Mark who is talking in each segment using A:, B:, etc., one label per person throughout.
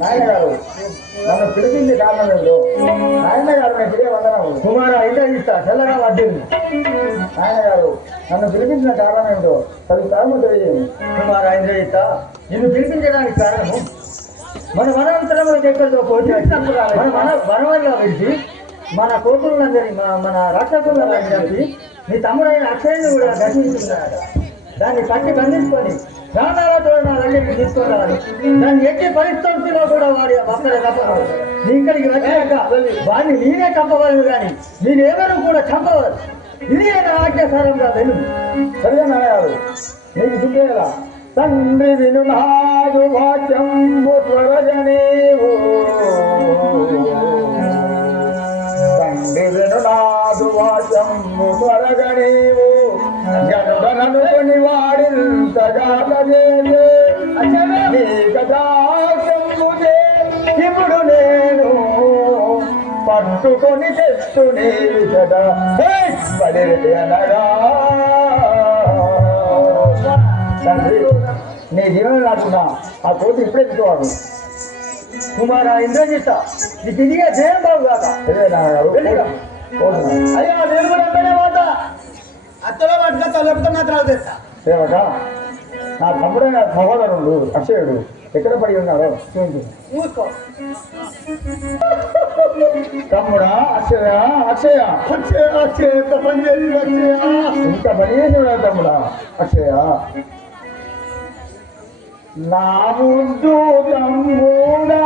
A: నాయన గారు నన్ను పిలిపింది కారణం లేదు నాయన గారు నాకు ఇదే వందనము కుమార ఇదే ఇస్తా చల్లగా వడ్డింది నాయన గారు నన్ను పిలిపించిన కారణం ఏంటో పది కారణం తెలియదు కుమార ఇంద్రజిత నిన్ను పిలిపించడానికి కారణము మన వనాంతరంలో ఎక్కడితో పోటీ మన మన వనవరిగా విడిచి మన కోకులందరి మన మన రాక్షసులందరినీ కలిసి మీ తమ్ముడైన అక్షయుని కూడా దర్శించుకున్నాడు దాన్ని పట్టి బంధించుకొని ప్రాణాలతో నా దగ్గరికి తీసుకురావాలి. దాన్ని ఎట్టి పరిస్థితుల్లో కూడా వాడి అక్కడ తప్పకూడదు నీ ఇక్కడికి వచ్చాక వాడిని నేనే చంపవలను కానీ నేనేమను కూడా చంపవద్దు ఇది నా ఆజ్ఞాసారంగా వెళ్ళు. సరే నాయగారు నీకు సిద్ధేలా తండ్రి వినునాదు వాక్యంబు పట్టుకొని తెస్తు నీ విచట పడి అనగా తండ్రి నీ జీవనం రాకుండా ఆ కోటి ఇప్పుడే పెట్టుకోవాలి కుమార ఇంద్రజిత నీకు ఇదిగా జయం బాబు కాక. అయ్యా నేను కూడా
B: అత్తలో తొలపుతో నా
A: సేవక నా సహోదరుడు అక్షయుడు ఎక్కడ పడి ఉన్నాడో
B: మూసుకో
A: తమ్ముడా అక్షయ అక్షయ
B: అక్షయ అక్షయ ఎంత పని చేసి అక్షయ.
A: ఇంత పని చేసినా తమ్ముడా? అక్షయ. నా ముందు తమ్ముడా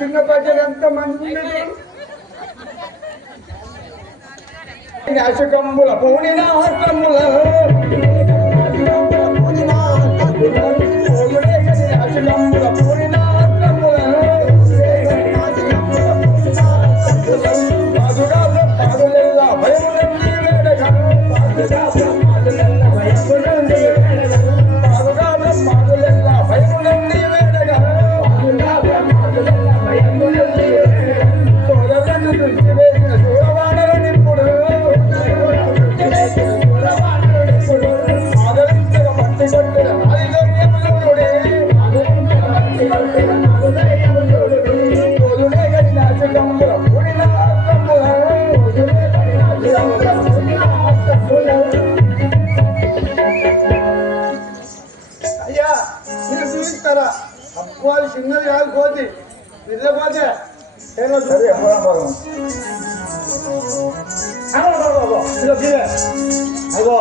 A: చిన్న
B: ప్రజలు ఎంత మంది?
A: నాశకంబుల పూనిన హస్తముల
B: ಇದ್ರೆ ಬಾಜೆ ಏನೋ ಸರಿ ಅಪ್ಪ ಅಗೋ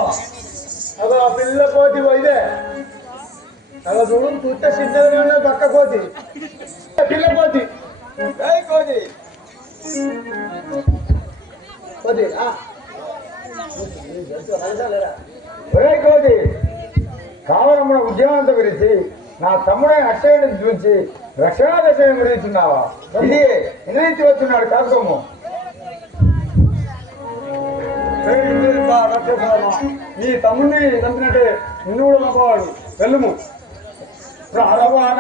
B: ಅಗೋ ಆ ಪಿಲ್ಲ ಕೋಟಿ ಒಯ್ದೆ. ಅಲ್ಲ ದುಡ್ಡು ತುಟ್ಟ ಸಿದ್ಧರಗಣ್ಣ ಪಕ್ಕ ಕೋತಿ ಪಿಲ್ಲ ಕೋತಿ ಏ ಕೋತಿ ಆ.
A: ఒరే కోటి కావడం ఉద్యమం అంతా గురించి నా తమ్ముడే రక్షణ విషయం గురించున్నావా ఇది
B: నిర్ణయించి వచ్చున్నాడు కార్యక్రమం నీ తమ్ముడిని చంపినట్టే నిన్ను కూడా మగవాడు వెళ్ళము. ప్రారవాణ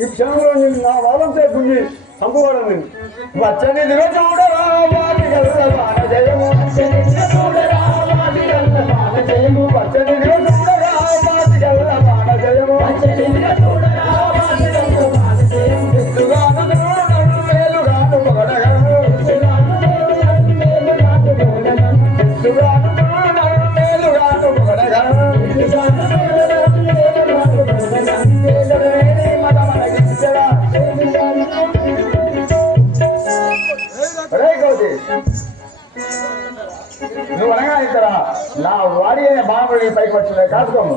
B: ఈ క్షణంలో నిన్ను నా వాదంతో గుంజి చంపువాడు
A: వచ్చని
B: దివేచం ಬೇಕು ಬೇಕಾದ್ಕೊಂಡು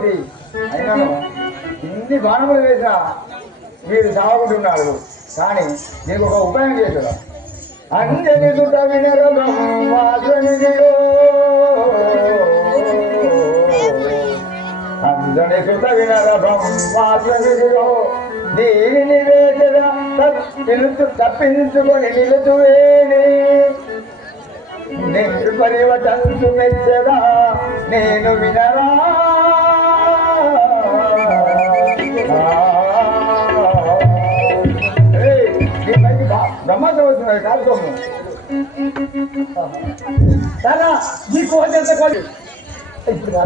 A: ఒరే కోతి ఇన్ని బాణములు వేసినా మీరు సాగుతున్నారు కానీ నీకు ఒక ఉపాయం చేశాడు అంజని సుట వినర బ్రహ్మాజనిదియో అంజని సుట వినర బ్రహ్మాజనిదియో దీని నివేదన నిలుచు తప్పించుకొని నిలుచువేని నేను పరివటంతు మెచ్చదా? నేను వినరా? బ్రహ్మాండం వస్తున్నాయి
B: నీ కోటి ఎంత కోటి ఇప్పుడు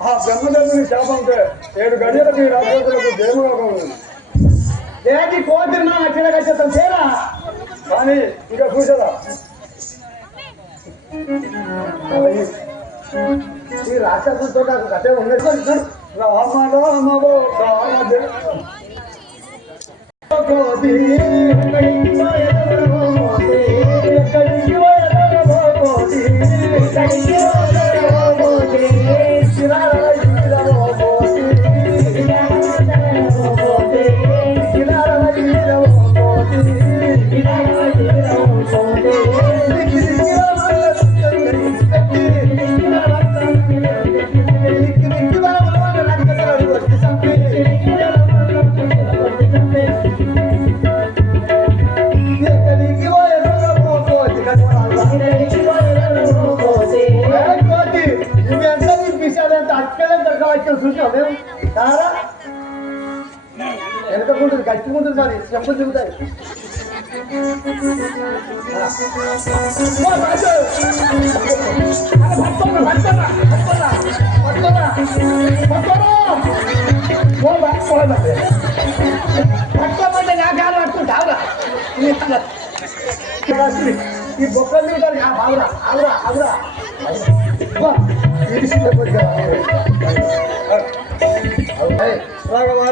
B: ఆ బ్రహ్మదేవుని శాపంతో ఏడు గడియలకు ఈ రాజులకు దేవలోకం ఉంది ఏది కోతి చేరా కానీ ఇక చూసారా ఈ రాక్షసులతో నాకు కథ ఉన్నది. రామ రామ రామ జయ కోతి ఈ బొక్కలు దిగుతారు ఆగురా ఆగురా ఆగురా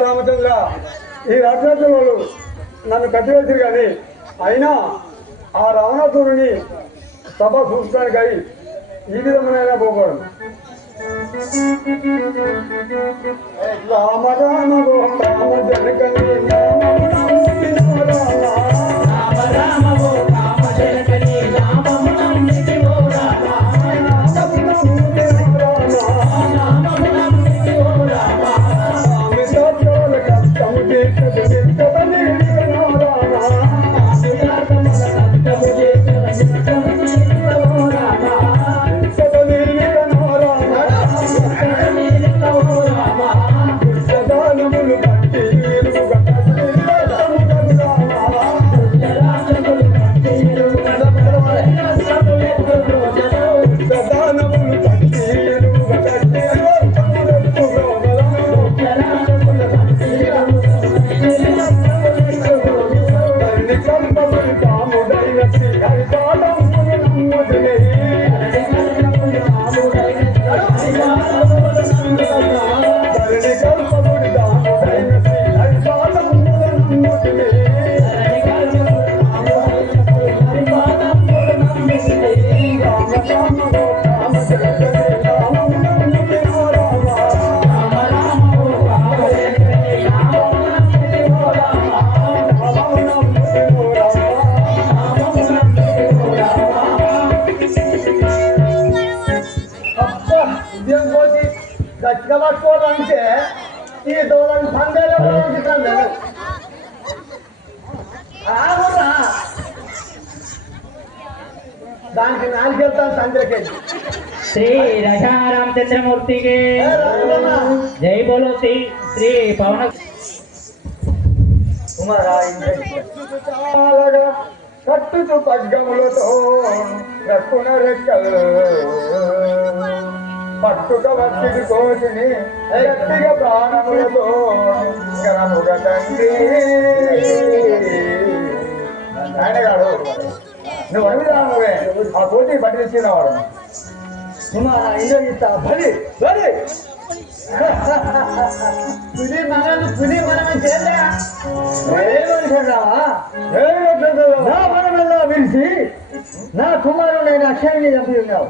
B: రామచంద్ర ఈ రాక్షసులు నన్ను కట్టివేసారు కానీ అయినా ఆ రావణాసురుని సభ చూసుకోవడానికై ఈ విధమైన పోకూడదు రామ రామ గో రామ జనకని
C: రఘారామచంద్రమూర్తికి జై బోలో శ్రీ శ్రీ పవన
A: కుమారా ఇంద్రజిత్తుచాలగా కట్టుచు పగ్గములతో రక్కున రెక్కలు పట్టుక వచ్చిడి కోటిని గట్టిగా ప్రాణములతో గరముగ తండ్రి. ఆయనగాడు నువ్వు అడిగిరామువే ఆ పోటీ పట్టించిన
B: వాడు ఇంద్రజిత్త బలి బలి. పులి మనం పులి మనం
A: నా మనమెల్లా విరిసి
D: నా కుమారుడైన అక్షయుని చంపి ఉన్నావు.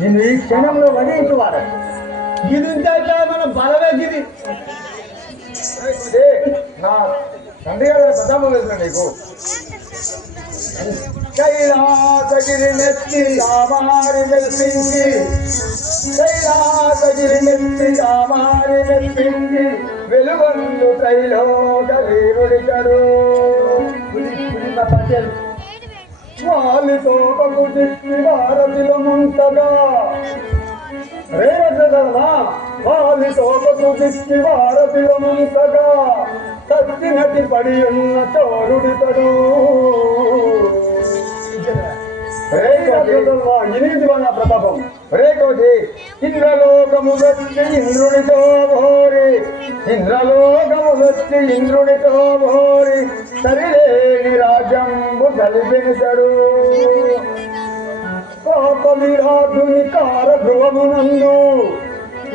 D: నిన్ను ఈ క్షణంలో వధించువాడు.
E: ఇది మన బలమే గిది
D: నా తండ్రి గారు వెళ్తున్నా నీకు. కైలాసగిరి నెత్తి కామారి మెల్పించి కైలాసగిరి నెత్తి కామారి మెల్పించి వెలుగొందు త్రైలోక వీరుడికరు వాలితో పగు దిక్కి భారతిలో ముంతగా రేవదలనా వాలితో పగు దిక్కి భారతిలో కత్తినటి పడి ఉన్న చోరుడితడు. ఇది మన ప్రతాపం. రేకోటి ఇంద్రలోకము వచ్చి ఇంద్రునితో భోరి ఇంద్రలోకము వచ్చి ఇంద్రునితో భోరి సరిలేని రాజ్యంబు కలిపెనితడు. పాపవిరాటుని కార ధ్రువమునందు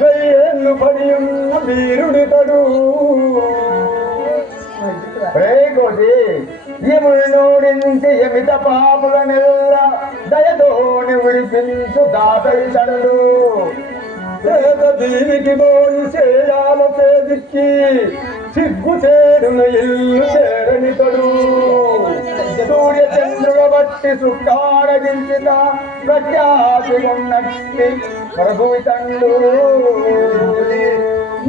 D: వెయ్యేళ్ళు పడి ఉన్న వీరుడితడు రేగోటి యముని నోడించి యమిత పాపుల పాపులనెల్ల దయతోని విడిపించు దాతడు పేద దీనికి బోని చేయాల చేదిక్కి సిగ్గు చేరున ఇల్లు చేరనితడు సూర్య చంద్రుల బట్టి సుఖాడగించిత ప్రఖ్యాతి ఉన్నట్టి ప్రభువి తండు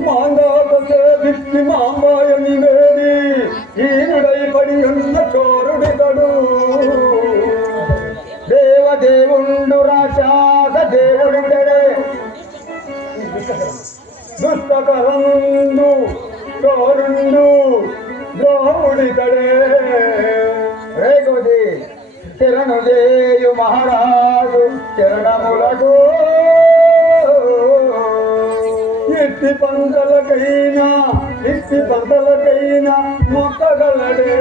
D: మాందాత సేవిక్కి మాంబాయని వేడి ఈనుడై ఎట్టి పంటలకైనా ఎట్టి పంటలకైనా మొక్కగలడే.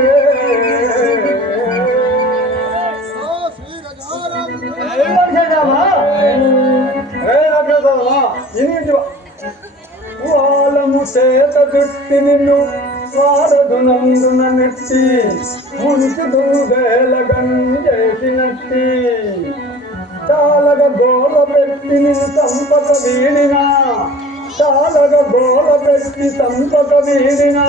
D: వాళ్ళము చేత దుట్టి నిన్ను వారదు నందున నెట్టి మునికి వేలగన్ చేసినట్టి చాలగా గోల పెట్టి నిన్ను సంపక వీడినా చాలగా గోల పెట్టి సంపక వీడిన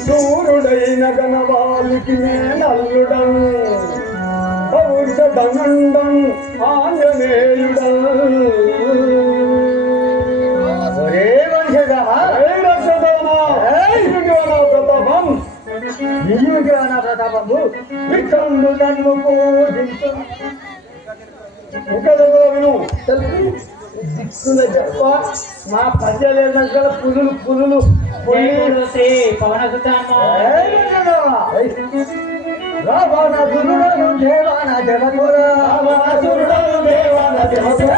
D: సూర్యుడైన గణవాలికి నేనల్లుడం పౌరుషధనందం ఆంజనేయుడం ప్రతాపము. విక్రముడు నన్ను పూజించు విను దిక్కుల చెప్ప మా ప్రజలు పులులు పులులు.
B: శ్రీ పవనసుతామ
D: రావణసురుడను దేవాన రావణసురుడను దేవాన జగతుర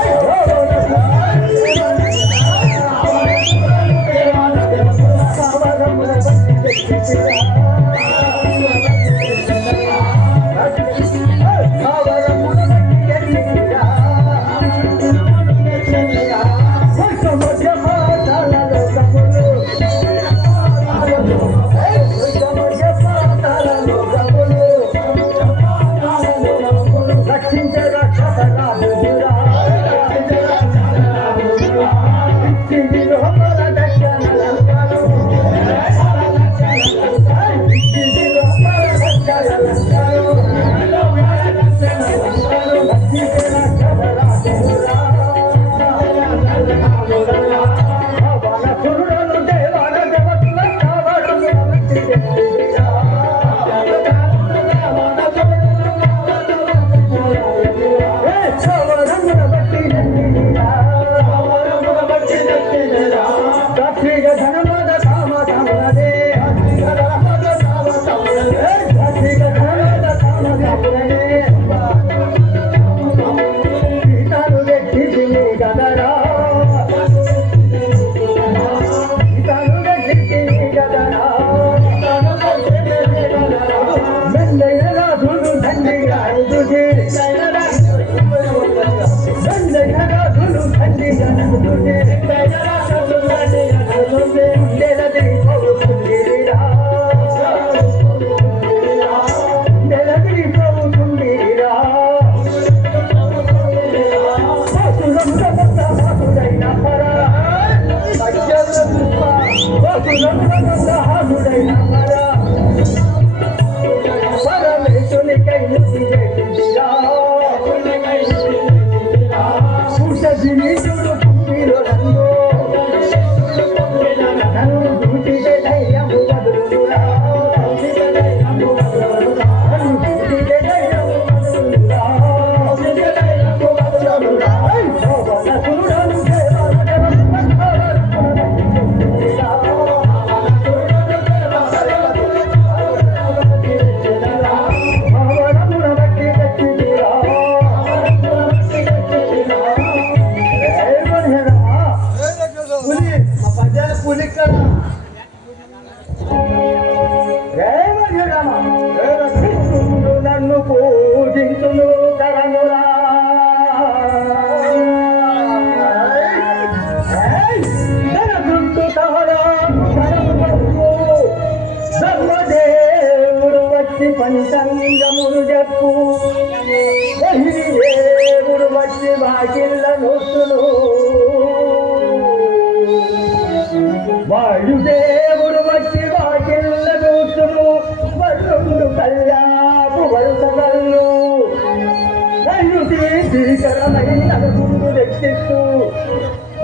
D: 一路的泥沙埋，难道孤独的寂寞？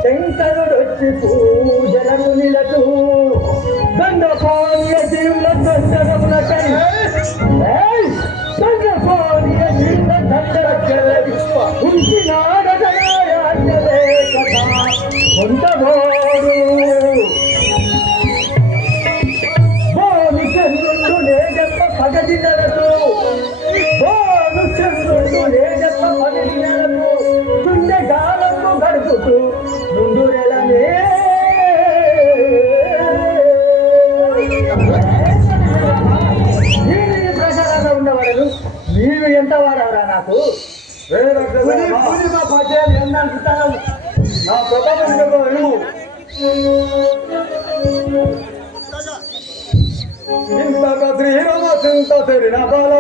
C: 现在的脚步。ಸಾಕು. ಭಾಷೆಯಲ್ಲಿ ಎಲ್ಲ
D: ಕತ್ರಿ ಇರೋ ಚಿಂತ ಸೇರಿನ ಬಾಲ.